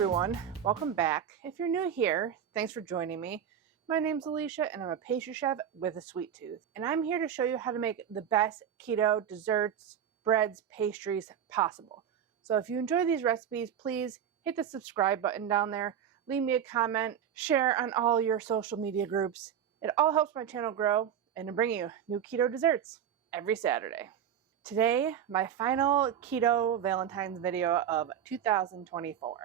everyone, welcome back. If you're new here, thanks for joining me. My name's Alycia and I'm a pastry chef with a sweet tooth. And I'm here to show you how to make the best keto desserts, breads, pastries possible. So if you enjoy these recipes, please hit the subscribe button down there, leave me a comment, share on all your social media groups. It all helps my channel grow and to bring you new keto desserts every Saturday. Today, my final keto Valentine's video of 2024.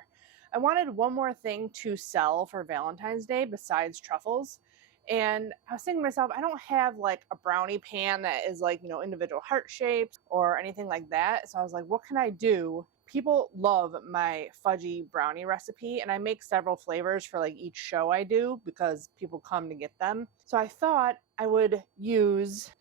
I wanted one more thing to sell for Valentine's Day besides truffles. And I was thinking to myself, I don't have like a brownie pan that is like, individual heart shapes or anything like that. So I was like, what can I do? People love my Fudgy Brownie recipe, and I make several flavors for like each show I do because people come to get them. So I thought I would use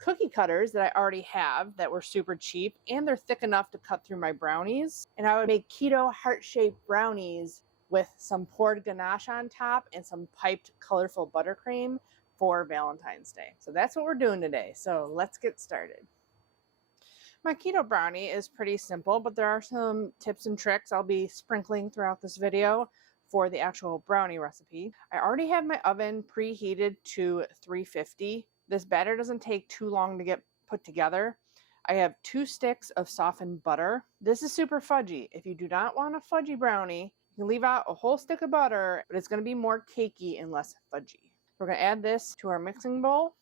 cookie cutters that I already have that were super cheap, and they're thick enough to cut through my brownies. And I would make keto heart-shaped brownies with some poured ganache on top and some piped colorful buttercream for Valentine's Day. So that's what we're doing today. So let's get started. My keto brownie is pretty simple, but there are some tips and tricks I'll be sprinkling throughout this video for the actual brownie recipe. I already have my oven preheated to 350. This batter doesn't take too long to get put together. I have 2 sticks of softened butter. This is super fudgy. If you do not want a fudgy brownie, you can leave out a whole stick of butter, but it's going to be more cakey and less fudgy. We're going to add this to our mixing bowl.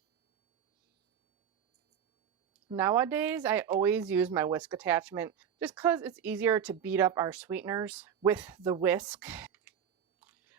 Nowadays, I always use my whisk attachment just because it's easier to beat up our sweeteners with the whisk.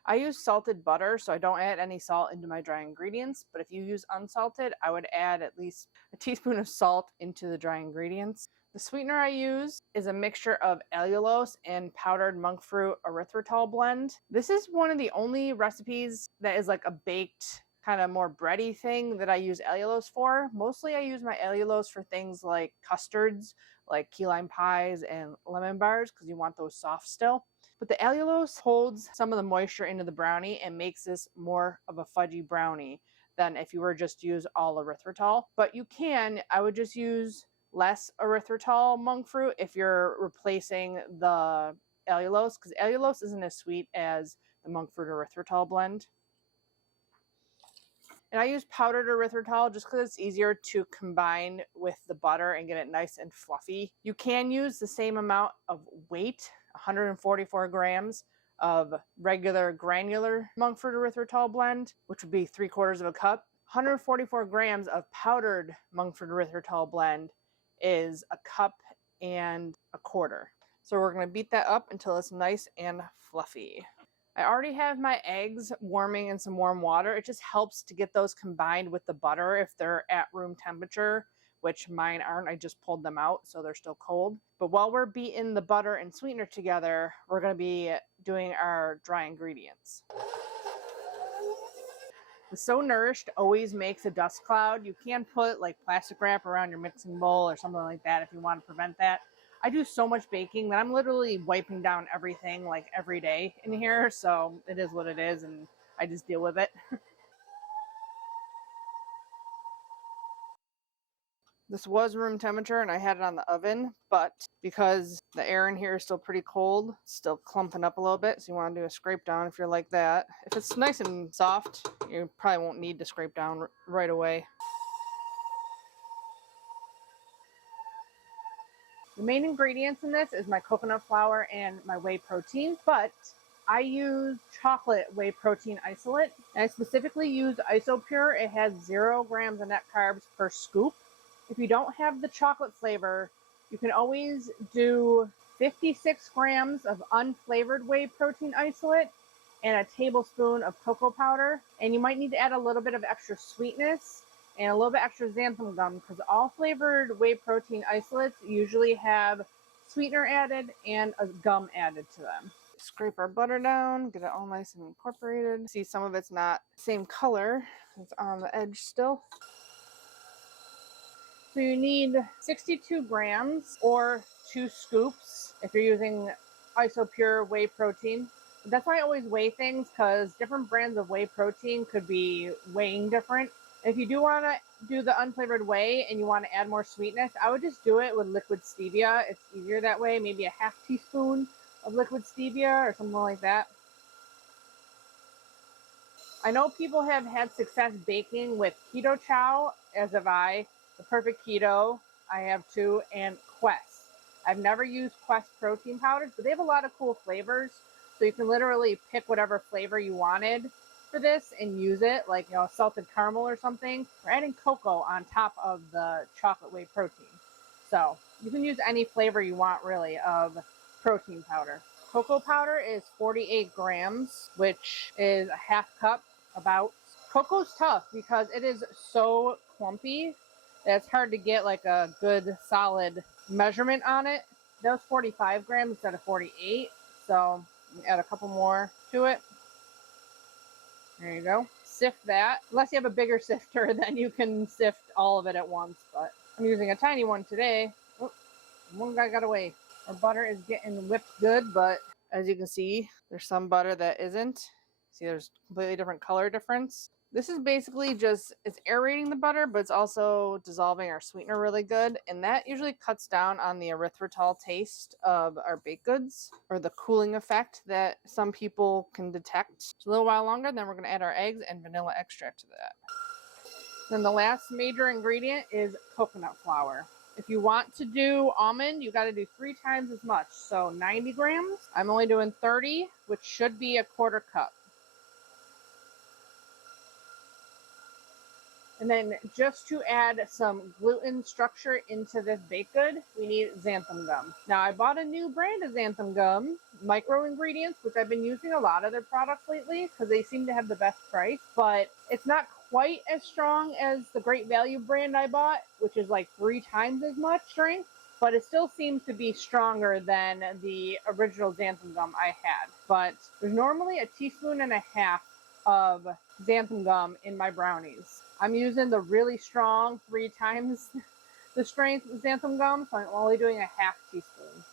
I use salted butter, so I don't add any salt into my dry ingredients, but if you use unsalted, I would add at least a teaspoon of salt into the dry ingredients. The sweetener I use is a mixture of Allulose and powdered monkfruit erythritol blend. This is one of the only recipes that is like a baked, kind of more bready thing that I use Allulose for. Mostly I use my Allulose for things like custards, like key lime pies and lemon bars, because you want those soft still. But the Allulose holds some of the moisture into the brownie and makes this more of a fudgy brownie than if you were just to use all erythritol. But I would just use less erythritol monk fruit if you're replacing the Allulose, because Allulose isn't as sweet as the monk fruit erythritol blend. And I use powdered erythritol just because it's easier to combine with the butter and get it nice and fluffy. You can use the same amount of weight, 144 grams of regular granular monk fruit erythritol blend, which would be 3/4 of a cup. 144 grams of powdered monk fruit erythritol blend is a cup and a quarter. So we're going to beat that up until it's nice and fluffy. I already have my eggs warming in some warm water. It just helps to get those combined with the butter if they're at room temperature, which mine aren't. I just pulled them out, so they're still cold. But while we're beating the butter and sweetener together, we're going to be doing our dry ingredients. The So Nourished always makes a dust cloud. You can put like plastic wrap around your mixing bowl or something like that if you want to prevent that. I do so much baking that I'm literally wiping down everything like every day in here, so it is what it is and I just deal with it. This was room temperature and I had it on the oven, but because the air in here is still pretty cold, it's still clumping up a little bit, so you want to do a scrape down if you're like that. If it's nice and soft, you probably won't need to scrape down right away. The main ingredients in this is my coconut flour and my whey protein, but I use chocolate whey protein isolate. And I specifically use IsoPure. It has 0 grams of net carbs per scoop. If you don't have the chocolate flavor, you can always do 56 grams of unflavored whey protein isolate and a tablespoon of cocoa powder. And you might need to add a little bit of extra sweetness and a little bit extra xanthan gum, because all flavored whey protein isolates usually have sweetener added and a gum added to them. Scrape our butter down, get it all nice and incorporated. See, some of it's not the same color. It's on the edge still. So you need 62 grams or 2 scoops if you're using IsoPure whey protein. That's why I always weigh things, because different brands of whey protein could be weighing different. If you do want to do the unflavored whey and you want to add more sweetness, I would just do it with liquid stevia. It's easier that way. Maybe a 1/2 teaspoon of liquid stevia or something like that. I know people have had success baking with keto chow, as have I, the perfect keto, I have too, and Quest. I've never used Quest protein powders, but they have a lot of cool flavors. So you can literally pick whatever flavor you wanted for this and use it, like, you know, salted caramel or something. We're adding cocoa on top of the chocolate whey protein. So you can use any flavor you want, really, of protein powder. Cocoa powder is 48 grams, which is a half cup about. Cocoa's tough because it is so clumpy that it's hard to get like a good solid measurement on it. That was 45 grams instead of 48, so add a couple more to it. There you go. Sift that. Unless you have a bigger sifter, then you can sift all of it at once, but I'm using a tiny one today. Oh, one guy got away. Our butter is getting whipped good, but as you can see, there's some butter that isn't. See, there's completely different color difference. This is basically just, it's aerating the butter, but it's also dissolving our sweetener really good. And that usually cuts down on the erythritol taste of our baked goods, or the cooling effect that some people can detect. It's a little while longer, then we're going to add our eggs and vanilla extract to that. Then the last major ingredient is coconut flour. If you want to do almond, you got to do 3 times as much. So 90 grams. I'm only doing 30, which should be a quarter cup. And then just to add some gluten structure into this baked good, we need xanthan gum. Now, I bought a new brand of xanthan gum, micro ingredients, which I've been using a lot of their products lately because they seem to have the best price, but it's not quite as strong as the Great Value brand I bought, which is like 3 times as much strength, but it still seems to be stronger than the original xanthan gum I had. But there's normally 1.5 teaspoons of xanthan gum in my brownies. I'm using the really strong 3 times the strength xanthan gum, so I'm only doing 1/2 teaspoon.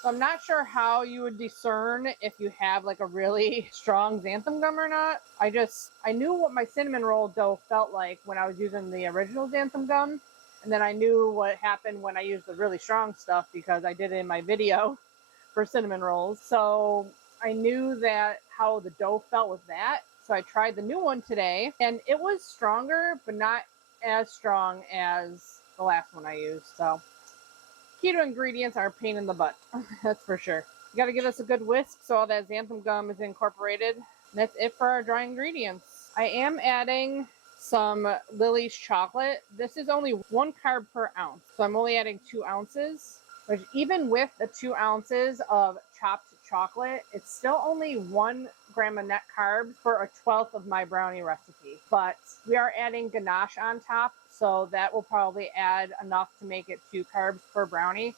So I'm not sure how you would discern if you have like a really strong xanthan gum or not. I knew what my cinnamon roll dough felt like when I was using the original xanthan gum, and then I knew what happened when I used the really strong stuff because I did it in my video for cinnamon rolls. So I knew that how the dough felt with that. So I tried the new one today, and it was stronger, but not as strong as the last one I used. So keto ingredients are a pain in the butt. That's for sure. You got to give us a good whisk so all that xanthan gum is incorporated. And that's it for our dry ingredients. I am adding some Lily's chocolate. This is only 1 carb per ounce, so I'm only adding 2 ounces. Which even with the 2 ounces of chopped chocolate, it's still only 1 gram of net carbs for 1/12 of my brownie recipe. But we are adding ganache on top, so that will probably add enough to make it 2 carbs per brownie.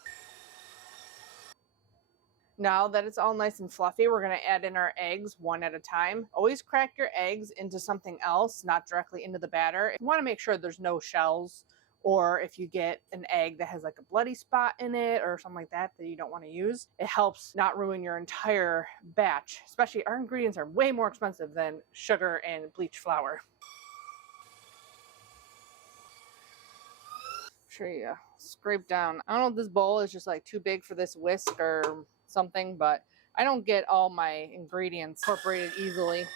Now that it's all nice and fluffy, we're going to add in our eggs one at a time. Always crack your eggs into something else, not directly into the batter. You want to make sure there's no shells, or if you get an egg that has like a bloody spot in it or something like that that you don't want to use, it helps not ruin your entire batch. Especially our ingredients are way more expensive than sugar and bleach flour. Sure you scrape down. I don't know if this bowl is just like too big for this whisk or something, but I don't get all my ingredients incorporated easily.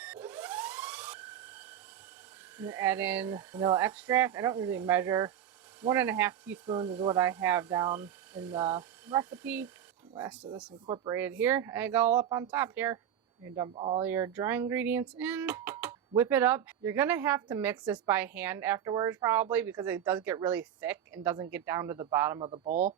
I'm gonna add in vanilla extract. I don't usually measure. 1.5 teaspoons is what I have down in the recipe. Last of this incorporated here. Egg all up on top here. You dump all your dry ingredients in. Whip it up. You're gonna have to mix this by hand afterwards probably because it does get really thick and doesn't get down to the bottom of the bowl.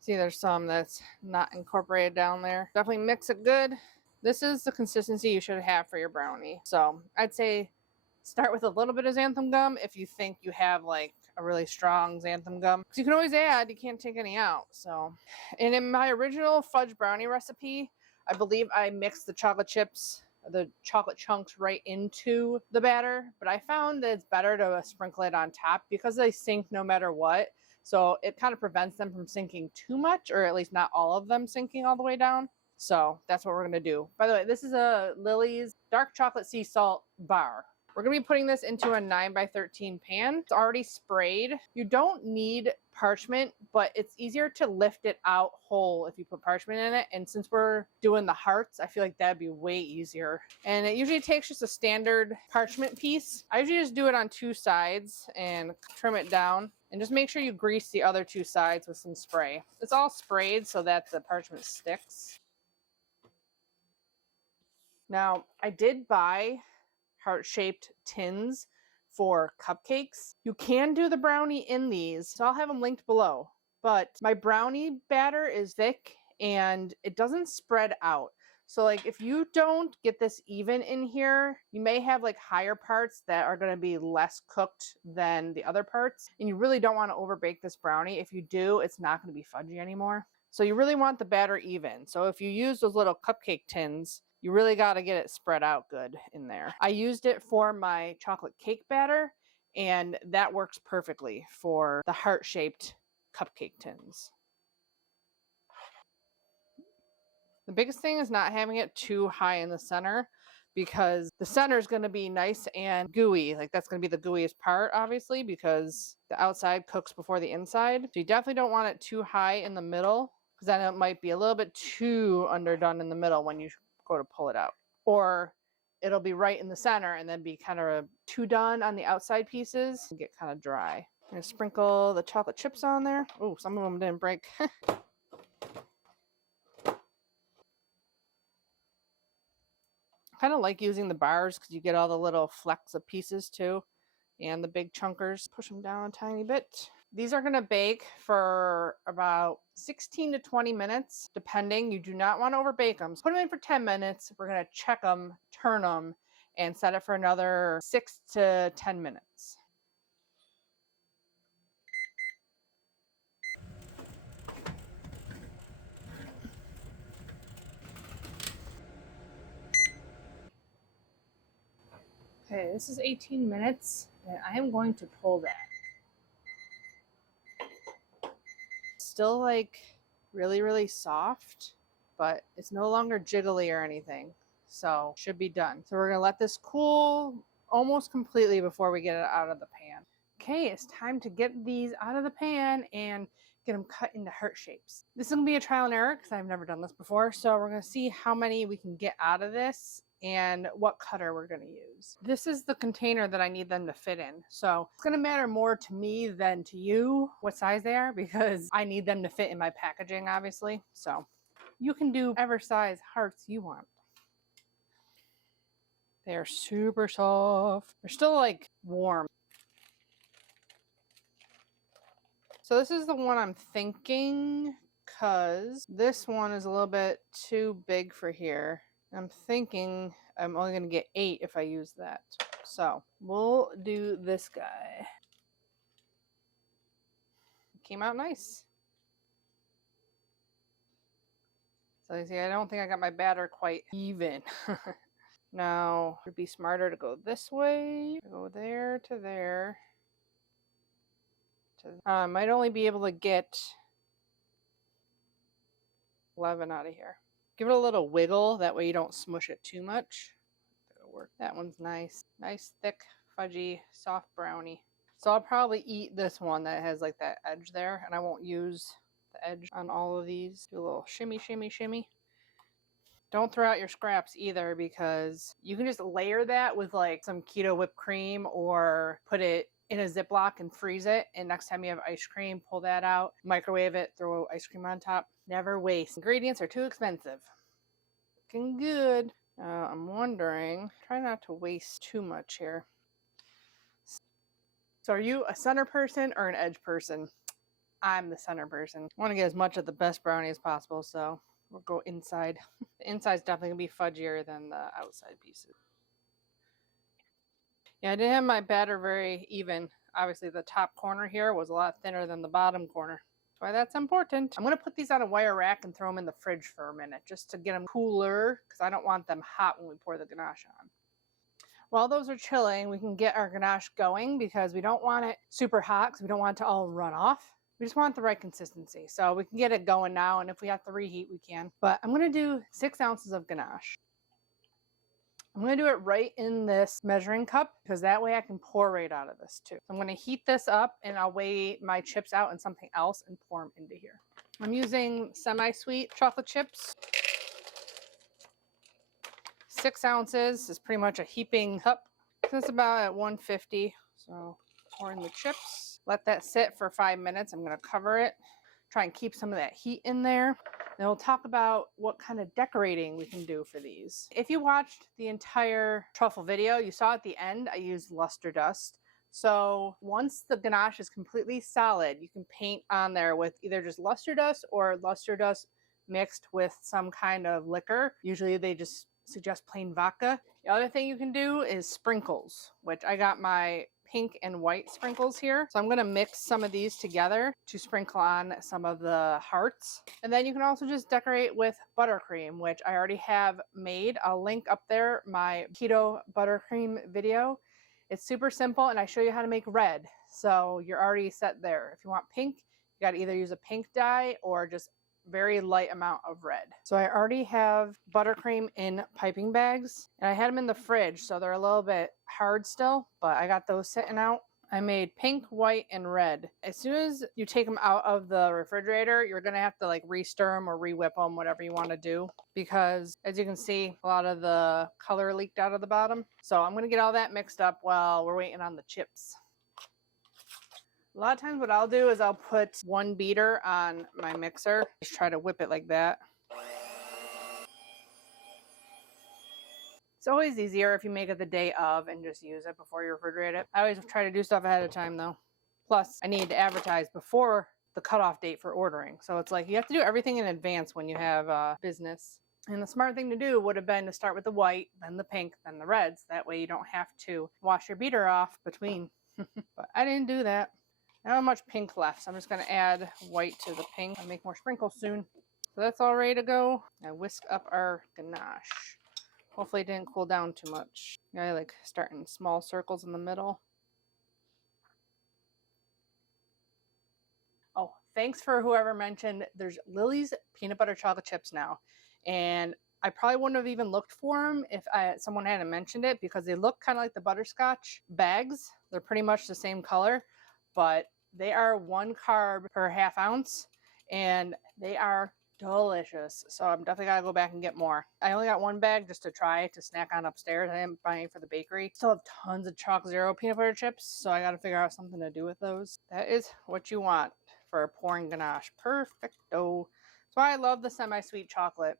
See, there's some that's not incorporated down there. Definitely mix it good. This is the consistency you should have for your brownie. So I'd say start with a little bit of xanthan gum if you think you have like a really strong xanthan gum. Because you can always add, you can't take any out. So, and in my original fudge brownie recipe, I believe I mixed the chocolate chips, the chocolate chunks right into the batter. But I found that it's better to sprinkle it on top because they sink no matter what. So it kind of prevents them from sinking too much, or at least not all of them sinking all the way down. So that's what we're going to do. By the way, this is a Lily's dark chocolate sea salt bar. We're going to be putting this into a 9x13 pan. It's already sprayed. You don't need parchment, but it's easier to lift it out whole if you put parchment in it. And since we're doing the hearts, I feel like that'd be way easier. And it usually takes just a standard parchment piece. I usually just do it on 2 sides and trim it down. And just make sure you grease the other 2 sides with some spray. It's all sprayed so that the parchment sticks. Now, I did buy heart-shaped tins for cupcakes. You can do the brownie in these, so I'll have them linked below. But my brownie batter is thick and it doesn't spread out. So like if you don't get this even in here, you may have like higher parts that are going to be less cooked than the other parts. And you really don't want to overbake this brownie. If you do, it's not going to be fudgy anymore. So you really want the batter even. So if you use those little cupcake tins, you really got to get it spread out good in there. I used it for my chocolate cake batter, and that works perfectly for the heart-shaped cupcake tins. The biggest thing is not having it too high in the center, because the center is going to be nice and gooey. Like that's going to be the gooeyest part, obviously, because the outside cooks before the inside. So you definitely don't want it too high in the middle, because then it might be a little bit too underdone in the middle when you go to pull it out. Or it'll be right in the center and then be kind of too done on the outside pieces and get kind of dry. I'm going to sprinkle the chocolate chips on there. Oh, some of them didn't break. Kind of like using the bars because you get all the little flecks of pieces too, and the big chunkers. Push them down a tiny bit. These are going to bake for about 16 to 20 minutes, depending. You do not want to overbake them. So put them in for 10 minutes. We're going to check them, turn them, and set it for another 6 to 10 minutes. Okay, this is 18 minutes, and I am going to pull that. Still like really soft, but it's no longer jiggly or anything, so should be done. So we're gonna let this cool almost completely before we get it out of the pan. Okay, it's time to get these out of the pan and get them cut into heart shapes. This is gonna be a trial and error because I've never done this before, so we're gonna see how many we can get out of this and what cutter we're going to use. This is the container that I need them to fit in. So it's going to matter more to me than to you what size they are, because I need them to fit in my packaging, obviously. So you can do whatever size hearts you want. They're super soft. They're still like warm. So this is the one I'm thinking, because this one is a little bit too big for here. I'm thinking I'm only going to get 8 if I use that. So we'll do this guy. Came out nice. So you see, I don't think I got my batter quite even. Now, it would be smarter to go this way. Go there to there. I might only be able to get 11 out of here. Give it a little wiggle, that way you don't smush it too much. That'll work. That one's nice. Nice, thick, fudgy, soft brownie. So I'll probably eat this one that has like that edge there, and I won't use the edge on all of these. Do a little shimmy, shimmy, shimmy. Don't throw out your scraps either, because you can just layer that with like some keto whipped cream or put it in a Ziploc and freeze it, and next time you have ice cream, pull that out, microwave it, throw ice cream on top. Never waste. Ingredients are too expensive. Looking good. I'm wondering, try not to waste too much here. So are you a center person or an edge person? I'm the center person. I want to get as much of the best brownie as possible, so we'll go inside. The inside's definitely going to be fudgier than the outside pieces. Yeah, I didn't have my batter very even. Obviously, the top corner here was a lot thinner than the bottom corner. That's why that's important. I'm going to put these on a wire rack and throw them in the fridge for a minute, just to get them cooler, because I don't want them hot when we pour the ganache on. While those are chilling, we can get our ganache going, because we don't want it super hot, because we don't want it to all run off. We just want the right consistency. So we can get it going now, and if we have to reheat, we can. But I'm going to do 6 ounces of ganache. I'm going to do it right in this measuring cup because that way I can pour right out of this too. I'm going to heat this up and I'll weigh my chips out in something else and pour them into here. I'm using semi-sweet chocolate chips. 6 ounces is pretty much a heaping cup. This is about at 150. So pour in the chips. Let that sit for 5 minutes. I'm going to cover it. Try and keep some of that heat in there. Then we'll talk about what kind of decorating we can do for these. If you watched the entire truffle video, you saw at the end I used luster dust. So once the ganache is completely solid, you can paint on there with either just luster dust or luster dust mixed with some kind of liquor. Usually they just suggest plain vodka. The other thing you can do is sprinkles, which I got my pink and white sprinkles here. So I'm going to mix some of these together to sprinkle on some of the hearts. And then you can also just decorate with buttercream, which I already have made. I'll link up there my keto buttercream video. It's super simple and I show you how to make red. So you're already set there. If you want pink, you got to either use a pink dye or just very light amount of red. So I already have buttercream in piping bags and I had them in the fridge, so they're a little bit hard still, but I got those sitting out. I made pink, white, and red. As soon as you take them out of the refrigerator, you're gonna have to like re-stir them or re-whip them, whatever you want to do, because as you can see, a lot of the color leaked out of the bottom. So I'm gonna get all that mixed up while we're waiting on the chips. A lot of times what I'll do is I'll put one beater on my mixer. Just try to whip it like that. It's always easier if you make it the day of and just use it before you refrigerate it. I always try to do stuff ahead of time though. Plus, I need to advertise before the cutoff date for ordering. So it's like you have to do everything in advance when you have business. And the smart thing to do would have been to start with the white, then the pink, then the reds. That way you don't have to wash your beater off between. But I didn't do that. I don't have much pink left, so I'm just going to add white to the pink and make more sprinkles soon. So that's all ready to go. Now whisk up our ganache. Hopefully it didn't cool down too much. I like starting small circles in the middle. Oh, thanks for whoever mentioned there's Lily's peanut butter chocolate chips now. And I probably wouldn't have even looked for them if someone hadn't mentioned it because they look kind of like the butterscotch bags. They're pretty much the same color, but they are 1 carb per half ounce and they are delicious. So I'm definitely gotta go back and get more. I only got 1 bag just to try to snack on upstairs. I didn't buy any for the bakery. Still have tons of Chalk Zero peanut butter chips, so I gotta figure out something to do with those. That is what you want for pouring ganache. Perfecto. That's why I love the semi-sweet chocolate.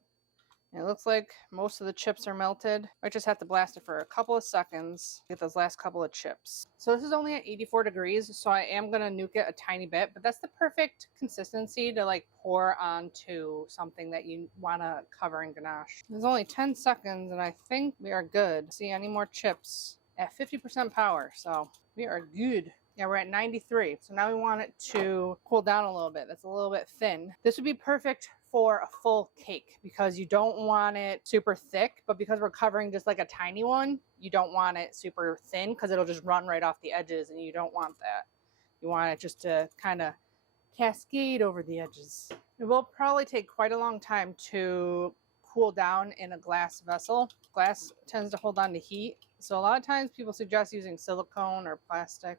It looks like most of the chips are melted. I just have to blast it for a couple of seconds to get those last couple of chips. So this is only at 84 degrees, so I am going to nuke it a tiny bit, but that's the perfect consistency to like pour onto something that you want to cover in ganache. There's only 10 seconds and I think we are good. See any more chips at 50% power, so we are good. Yeah, we're at 93. So now we want it to cool down a little bit. That's a little bit thin. This would be perfect for a full cake because you don't want it super thick, but because we're covering just like a tiny one, you don't want it super thin because it'll just run right off the edges and you don't want that. You want it just to kind of cascade over the edges. It will probably take quite a long time to cool down in a glass vessel. Glass tends to hold on to heat. So a lot of times people suggest using silicone or plastic.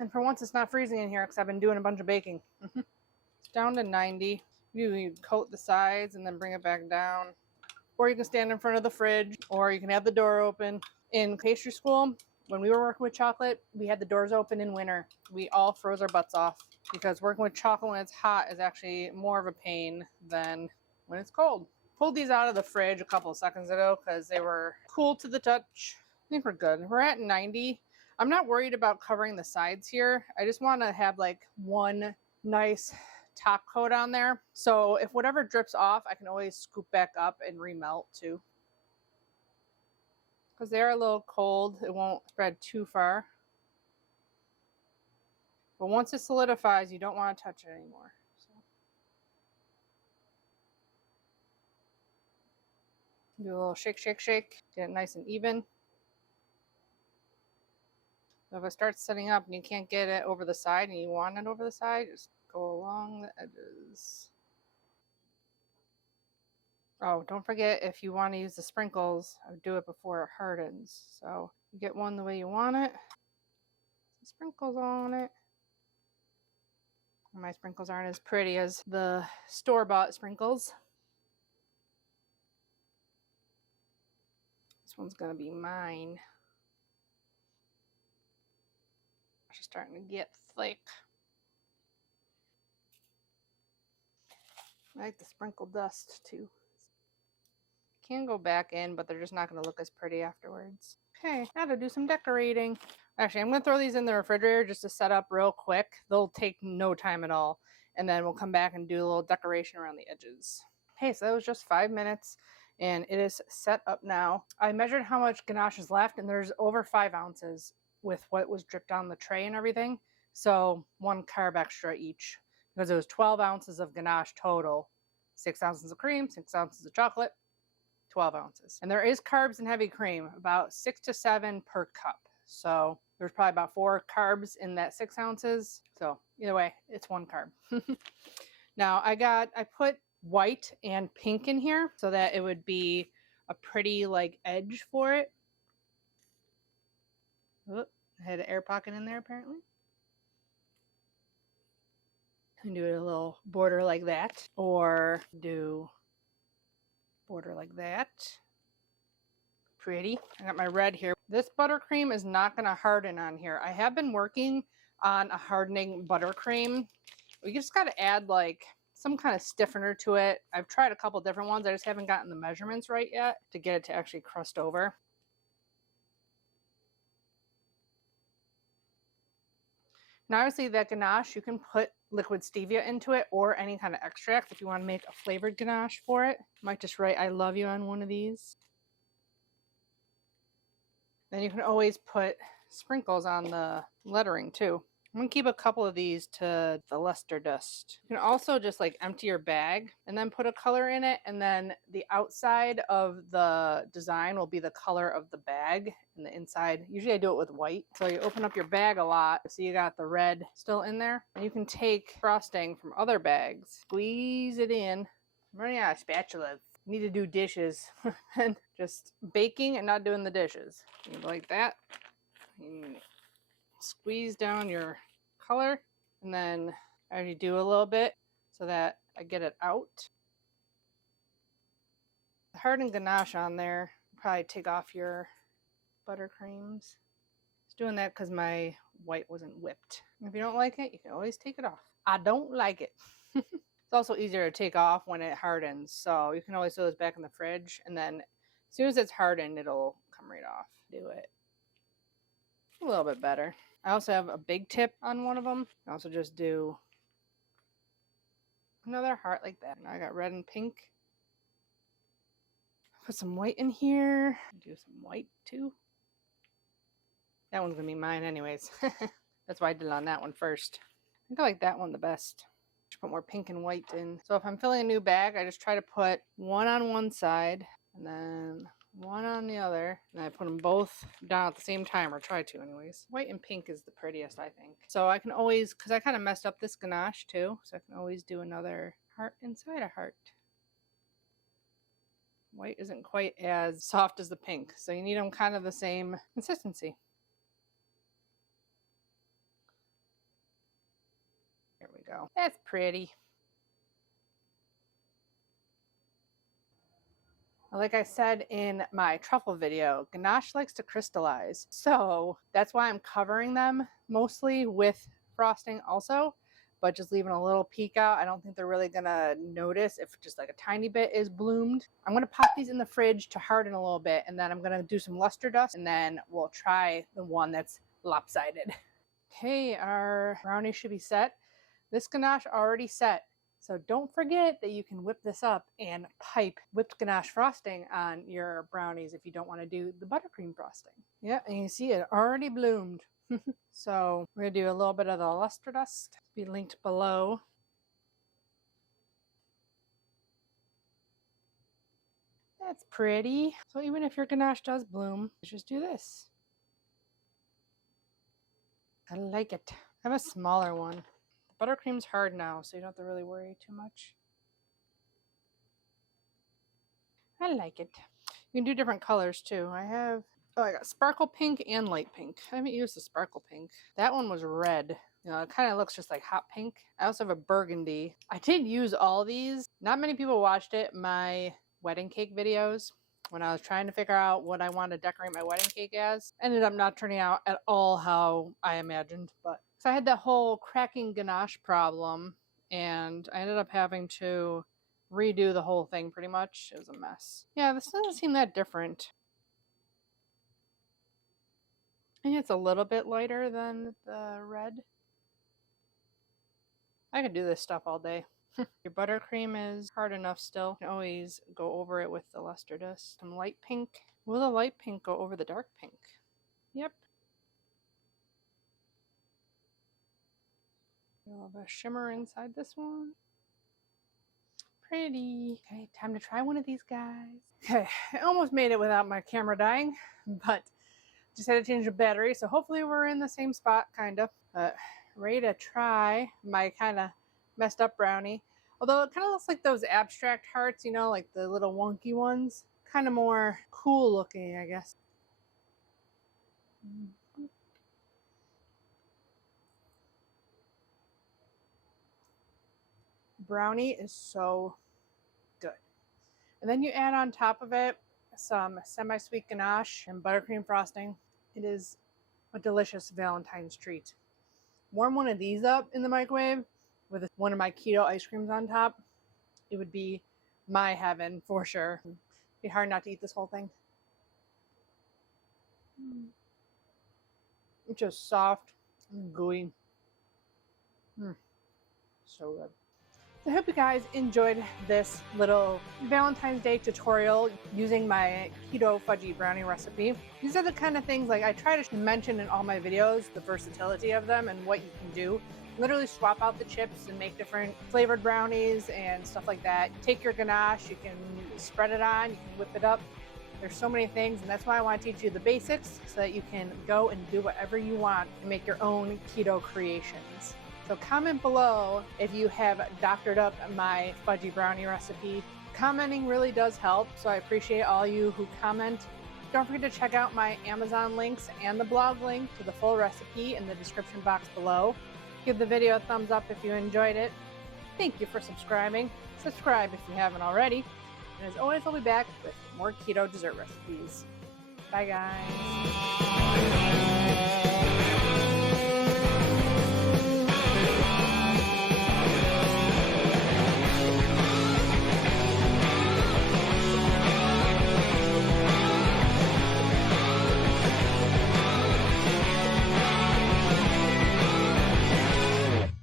And for once, it's not freezing in here because I've been doing a bunch of baking. It's down to 90. You coat the sides and then bring it back down. Or you can stand in front of the fridge, or you can have the door open. In pastry school, when we were working with chocolate, we had the doors open in winter. We all froze our butts off because working with chocolate when it's hot is actually more of a pain than when it's cold. Pulled these out of the fridge a couple of seconds ago because they were cool to the touch. I think we're good. We're at 90. I'm not worried about covering the sides here. I just want to have like one nice top coat on there. So if whatever drips off, I can always scoop back up and remelt too. Because they're a little cold, it won't spread too far. But once it solidifies, you don't want to touch it anymore. So do a little shake, shake, shake. Get it nice and even. So if it starts setting up and you can't get it over the side and you want it over the side, just go along the edges. Oh, don't forget, if you want to use the sprinkles, I would do it before it hardens. So you get one the way you want it. Some sprinkles on it. My sprinkles aren't as pretty as the store-bought sprinkles. This one's gonna be mine. It's starting to get thick. I like the sprinkle dust too. Can go back in, but they're just not going to look as pretty afterwards. Okay, now to do some decorating. Actually, I'm going to throw these in the refrigerator just to set up real quick. They'll take no time at all. And then we'll come back and do a little decoration around the edges. Okay, so that was just 5 minutes and it is set up now. I measured how much ganache is left and there's over 5 ounces with what was dripped on the tray and everything. So 1 carb extra each because it was 12 ounces of ganache total. 6 ounces of cream, 6 ounces of chocolate, 12 ounces. And there is carbs in heavy cream, about 6 to 7 per cup. So there's probably about 4 carbs in that 6 ounces. So either way, it's 1 carb. Now I put white and pink in here so that it would be a pretty like edge for it. Oh, I had an air pocket in there apparently. And do a little border like that, or do border like that. Pretty. I got my red here. This buttercream is not going to harden on here. I have been working on a hardening buttercream. We just got to add like some kind of stiffener to it. I've tried a couple different ones. I just haven't gotten the measurements right yet to get it to actually crust over. Now obviously that ganache, you can put liquid stevia into it or any kind of extract if you want to make a flavored ganache for it. Might just write I love you on one of these. Then you can always put sprinkles on the lettering too. I'm going to keep a couple of these to the luster dust. You can also just like empty your bag and then put a color in it, and then the outside of the design will be the color of the bag, and the inside, usually I do it with white. So you open up your bag a lot, so you got the red still in there, and you can take frosting from other bags, squeeze it in. I'm running out of spatulas. Need to do dishes and just baking and not doing the dishes. You like that. You squeeze down your color, and then I already do a little bit so that I get it out. The hardened ganache on there, probably take off your buttercreams. Just doing that because my white wasn't whipped. If you don't like it, you can always take it off. I don't like it. It's also easier to take off when it hardens, so you can always throw this back in the fridge, and then as soon as it's hardened, it'll come right off. Do it a little bit better. I also have a big tip on one of them. I also just do another heart like that. Now I got red and pink. Put some white in here. Do some white too. That one's gonna be mine anyways. That's why I did it on that one first. I think I like that one the best. Just put more pink and white in. So if I'm filling a new bag, I just try to put one on one side and then one on the other, and I put them both down at the same time, or try to anyways. White and pink is the prettiest, I think. So I can always, because I kind of messed up this ganache too, so I can always do another heart inside a heart. White isn't quite as soft as the pink, so you need them kind of the same consistency. There we go. That's pretty. Like I said in my truffle video, ganache likes to crystallize. So that's why I'm covering them mostly with frosting also, but just leaving a little peek out. I don't think they're really gonna notice if just like a tiny bit is bloomed. I'm gonna pop these in the fridge to harden a little bit, and then I'm gonna do some luster dust, and then we'll try the one that's lopsided. Okay, our brownie should be set. This ganache already set. So don't forget that you can whip this up and pipe whipped ganache frosting on your brownies if you don't want to do the buttercream frosting. Yeah, and you see it already bloomed. So we're going to do a little bit of the luster dust. Be linked below. That's pretty. So even if your ganache does bloom, just do this. I like it. I have a smaller one. Buttercream's hard now, so you don't have to really worry too much. I like it. You can do different colors too. I got sparkle pink and light pink. I haven't used the sparkle pink. That one was red. You know, it kind of looks just like hot pink. I also have a burgundy. I did use all these. Not many people watched it. My wedding cake videos, when I was trying to figure out what I wanted to decorate my wedding cake as, ended up not turning out at all how I imagined. But so I had that whole cracking ganache problem, and I ended up having to redo the whole thing pretty much. It was a mess. Yeah, this doesn't seem that different. I think it's a little bit lighter than the red. I could do this stuff all day. Your buttercream is hard enough still. You can always go over it with the luster dust. Some light pink. Will the light pink go over the dark pink? Yep. A little bit of shimmer inside this one. Pretty. Okay, time to try one of these guys. Okay, I almost made it without my camera dying, but just had to change the battery, so hopefully we're in the same spot, kind of. Ready to try my kind of messed up brownie. Although it kind of looks like those abstract hearts, you know, like the little wonky ones. Kind of more cool looking, I guess. Brownie is so good. And then you add on top of it some semi-sweet ganache and buttercream frosting. It is a delicious Valentine's treat. Warm one of these up in the microwave with one of my keto ice creams on top. It would be my heaven for sure. It'd be hard not to eat this whole thing. It's just soft and gooey. So good. I hope you guys enjoyed this little Valentine's Day tutorial using my keto fudgy brownie recipe. These are the kind of things like I try to mention in all my videos, the versatility of them and what you can do. Literally swap out the chips and make different flavored brownies and stuff like that. Take your ganache, you can spread it on, you can whip it up. There's so many things, and that's why I want to teach you the basics so that you can go and do whatever you want and make your own keto creations. So comment below if you have doctored up my fudgy brownie recipe. Commenting really does help, so I appreciate all you who comment. Don't forget to check out my Amazon links and the blog link to the full recipe in the description box below. Give the video a thumbs up if you enjoyed it. Thank you for subscribing. Subscribe if you haven't already. And as always, I'll be back with more keto dessert recipes. Bye guys.